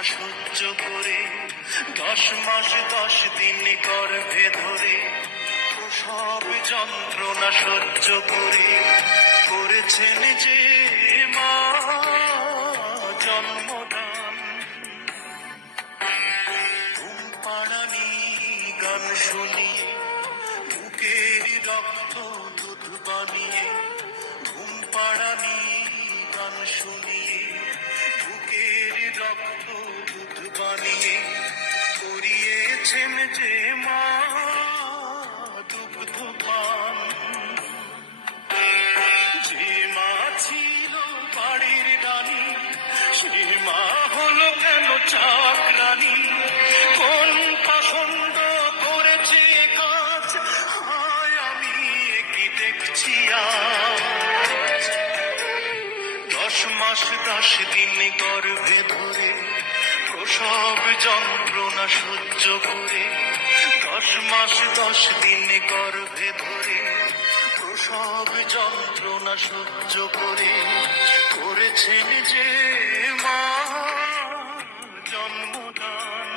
যন্ত্রণা সহ্য করে 10 মাস 10 দিন গর্ভে ধরে প্রসব যন্ত্রণা সহ্য করে করেছেন যে মা জন্মদান। ঘুম পাড়ানি গান শুনিয়ে বুকের রক্ত দুধ বানিয়ে, ঘুম পাড়ানি গান শুনিয়ে বুকের রক্ত দুধ বানিয়ে করিয়েছেন যে মা দুগ্ধ পান। যে মা ছিল বাড়ির রানী সে মা হলো কেন চাকরানী? কোন পাখন্ড করেছে কাজ হায় আমি কি দেখছি আজ। 10 মাস 10 দিন গর্ভে ধরে প্রসব যন্ত্রণা সহ্য করে 10 মাস 10 দিন গর্ভে ধরে প্রসব যন্ত্রণা সহ্য করে করেছেন যে মা জন্মদান।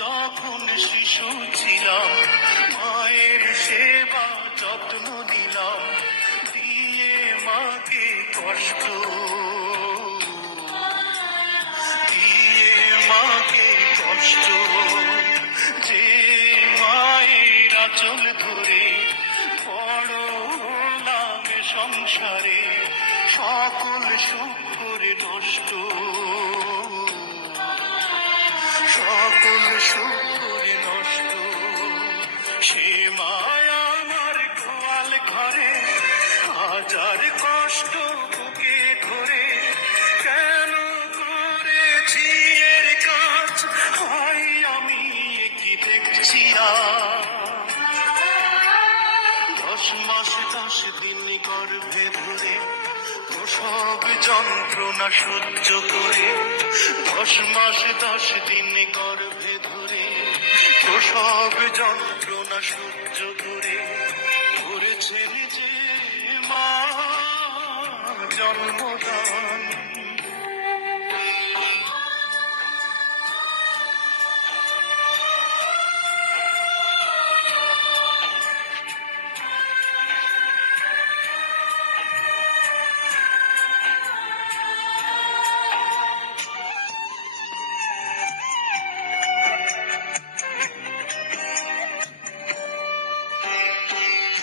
যখন শিশু ছিলাম মায়ের সেবা যত্ন নিলাম দিয়ে মাকে কষ্ট, দিয়ে মাকে কষ্ট। যে মায়ের আঁচল ধরে বড় নামে সংসারে সকল সুখ করে নষ্ট, সকল সুখ করে নষ্ট। সে মায়া আমার গোয়াল ঘরে হাজার কষ্ট বুকে ধরে কেন করেছি এর কাজ হায় আমি কি দেখছি আজ। 10 মাস 10 দিন গর্ভে ধরে প্রসব যন্ত্রণা সহ্য করে 10 মাস 10 দিন গর্ভে ধরে প্রসব যন্ত্রণা সহ্য করে করেছেন যে মা জন্মদান।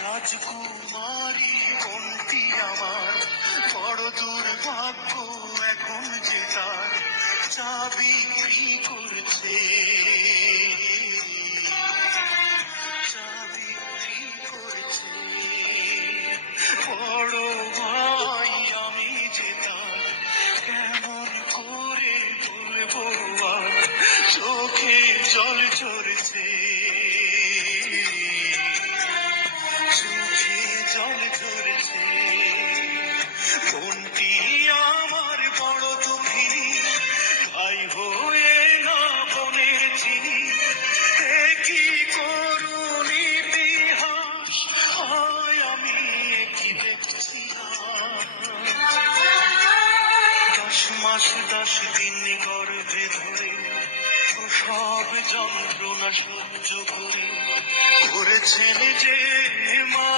রাজকুমারী বোনটি আমার বড় দুর্ভাগ্য এখন যে তার চা বিক্রি করছে, চা বিক্রি করছে। বড় ভাই আমি যে তার কেমন করে বলবো আর চোখে জল ঝরছে, চোখে জল ঝরছে। বোনটি আমার বড় দুঃখিনী ভাই হয়ে না বোনের চিনি কি করুন ইতিহাস হয় আমি কি দেখছি। 10 মাস 10 দিন গর্ভে ধরে সব যন্ত্রণা সহ্য করে করেছেন যে মা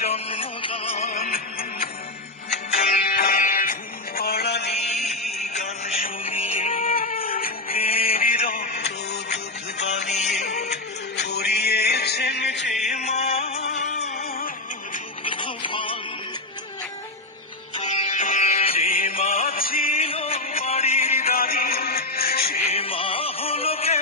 জন্মদান। ঘুম পাড়ানি গান শুনিয়ে বুকের রক্ত দুধ বানিয়ে করিয়েছেন যে মা দুগ্ধ পান। যে মা ছিল বাড়ির রানী সে মা হলো কেন